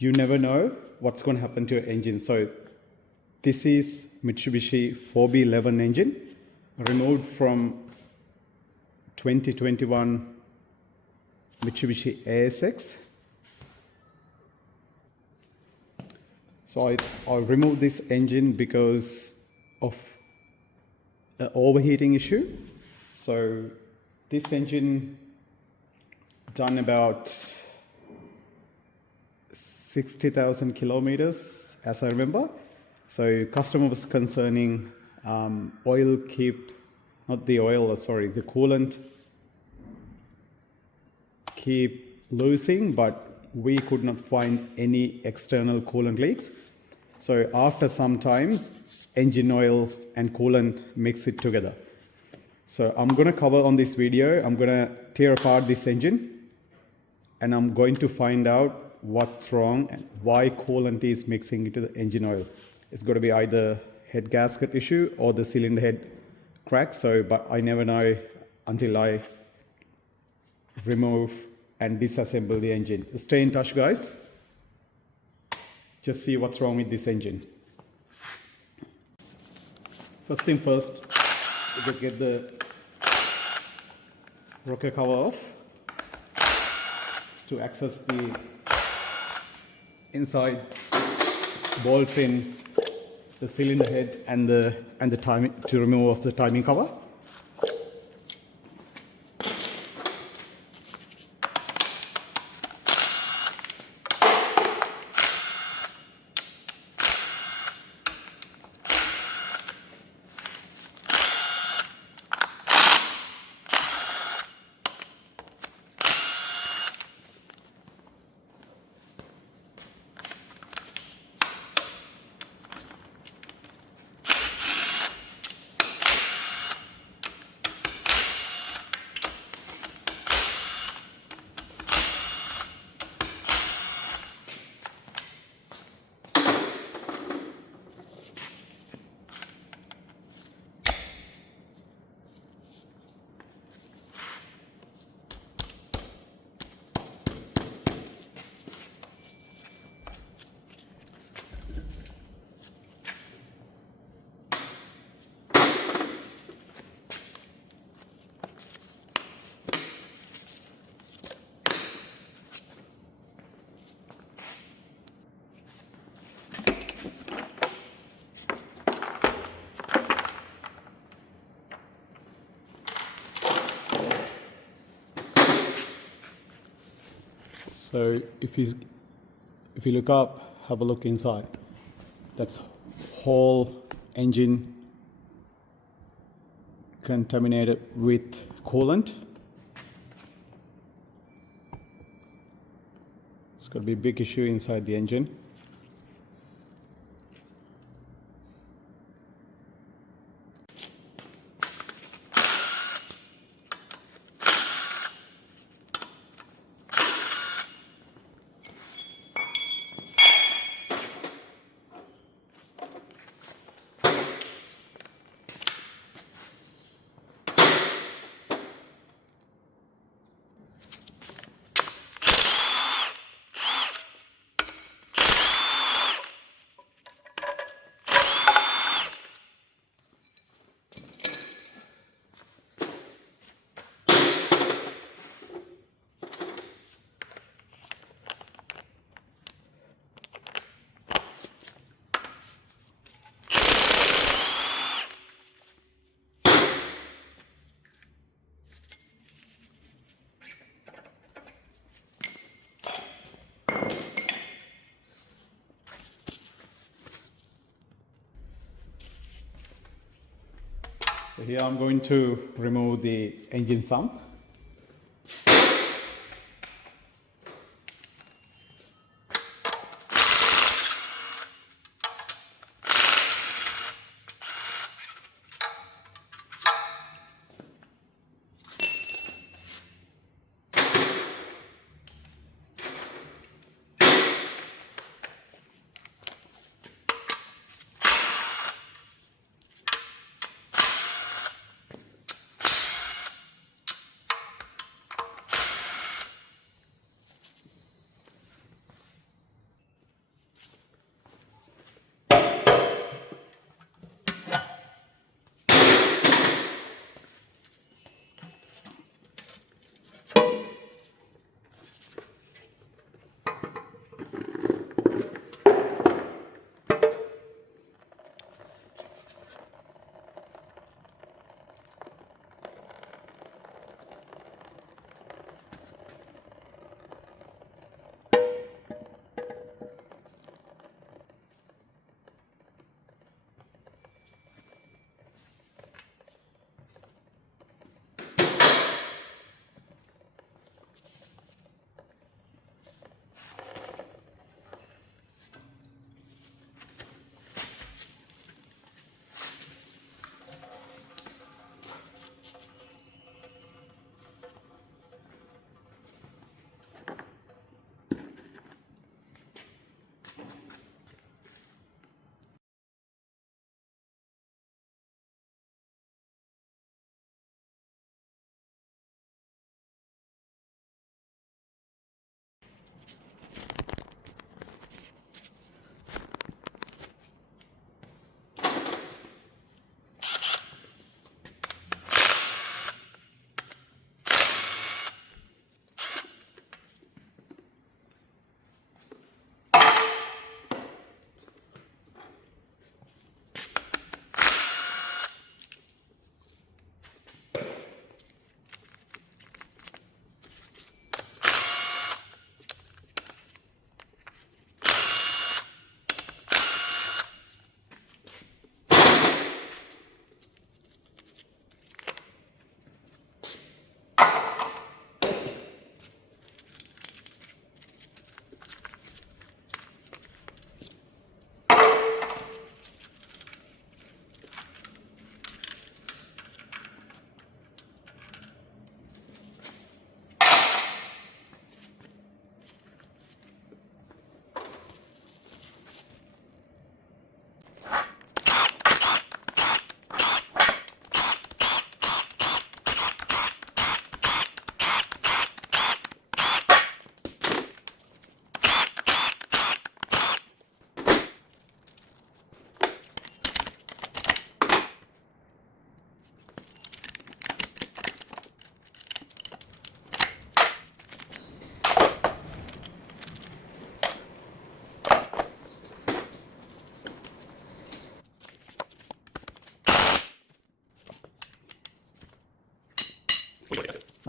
you never know what's going to happen to your engine. So this is Mitsubishi 4B11 engine removed from 2021 Mitsubishi ASX. So I removed this engine because of an overheating issue. So this engine done about 60,000 kilometers, as I remember. So customer was concerning the coolant keep losing, but we could not find any external coolant leaks. So after some times, engine oil and coolant mix it together. So I'm going to cover on this video, I'm going to tear apart this engine and I'm going to find out what's wrong and why coolant is mixing into the engine oil. It's got to be either head gasket issue or the cylinder head crack. But I never know until I remove and disassemble the engine. Stay in touch, guys. Just see what's wrong with this engine. First thing first, we get the rocker cover off to access the inside bolts in the cylinder head and the timing to remove the timing cover. So if you look up, have a look inside. That's whole engine contaminated with coolant. It's got to be a big issue inside the engine. So here I'm going to remove the engine sump.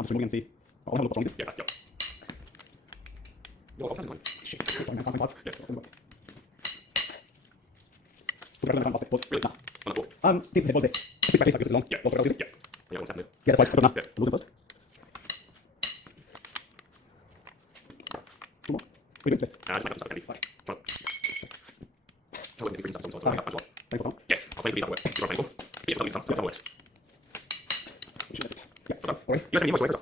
I'm just removing and see. I'll have a look what's wrong with this. Shit. Sorry, man, I can't find parts. These headphones there. Quick battery, like this is long. Yeah, that's why I don't know. Lose it first. Two more. What are you doing today? Thanks for some. Yeah, I'll play these other work. Yeah, some works. Yeah, alright. You guys have any more?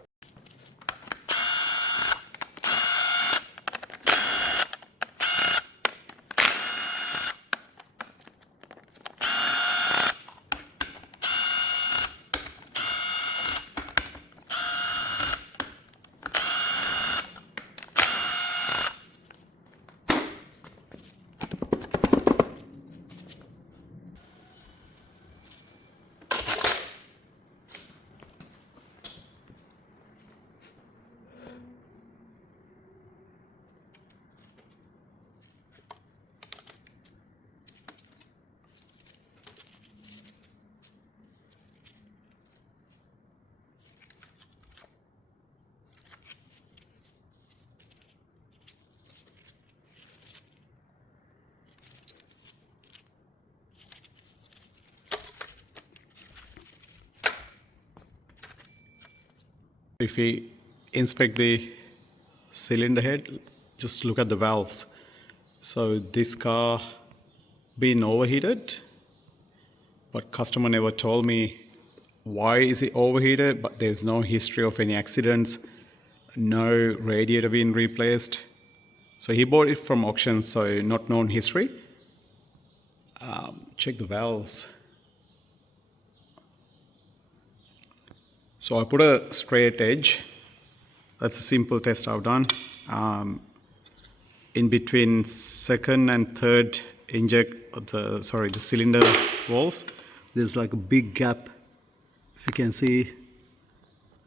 If we inspect the cylinder head, just look at the valves. So this car been overheated, but customer never told me why is it overheated, but there's no history of any accidents, no radiator being replaced. So he bought it from auction, so not known history. Check the valves. So I put a straight edge. That's a simple test I've done. In between second and third the cylinder walls, there's like a big gap. If you can see,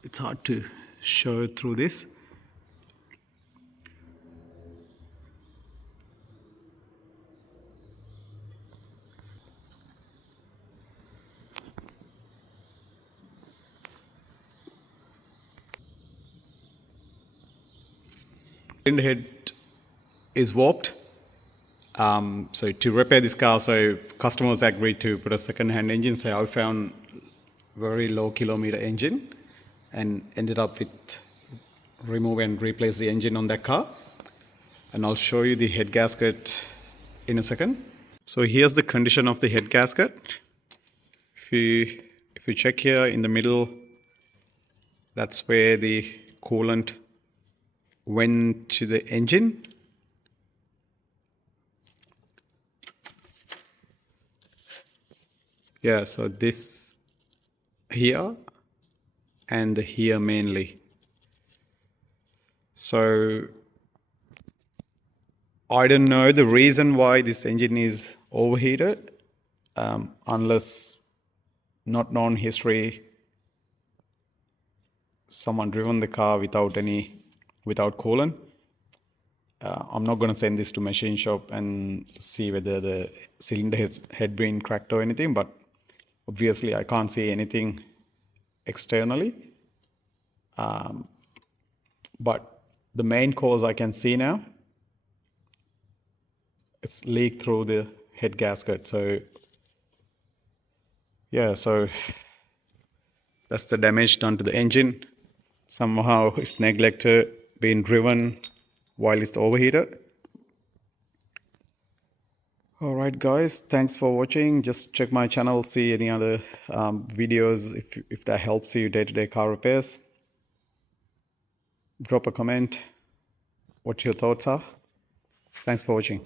it's hard to show through this. Cylinder head is warped. So to repair this car, so customers agreed to put a second-hand engine. So I found very low kilometer engine and ended up with remove and replace the engine on that car. And I'll show you the head gasket in a second. So here's the condition of the head gasket. If you check here in the middle, that's where the coolant went to the engine. Yeah, so this here and here mainly. So I don't know the reason why this engine is overheated, unless not known history, someone driven the car without coolant. I'm not going to send this to machine shop and see whether the cylinder head been cracked or anything, but obviously I can't see anything externally. But the main cause I can see now, it's leaked through the head gasket. So yeah, so that's the damage done to the engine. Somehow it's neglected, being driven while it's overheated. Alright guys, thanks for watching. Just check my channel, see any other videos if that helps you day-to-day car repairs. Drop a comment what your thoughts are. Thanks for watching.